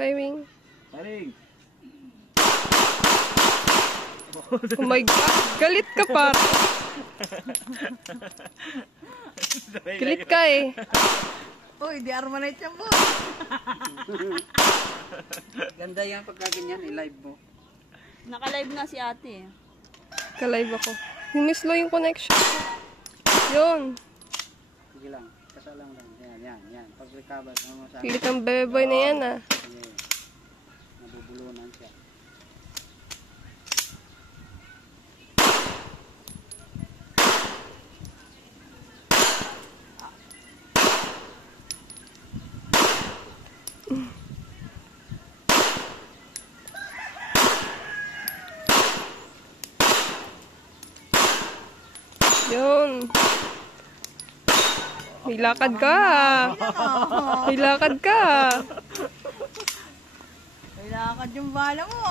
Firing. Firing. Oh my God. Galit ka pa. Galit ka eh. Uy, di Armalite yan po. Ganda yan pagka ganyan, i-live mo. Naka-live na si ate. Ka-live ako. Hinislow yung connection. Yun. Sige lang, kasalang lang. Yan. Pag recover mo sa Pilit ang bebe na yan ah. sige. Nabubulunan siya. Yun. May lakad ka. May lakad ka. Kailangan yung bala mo.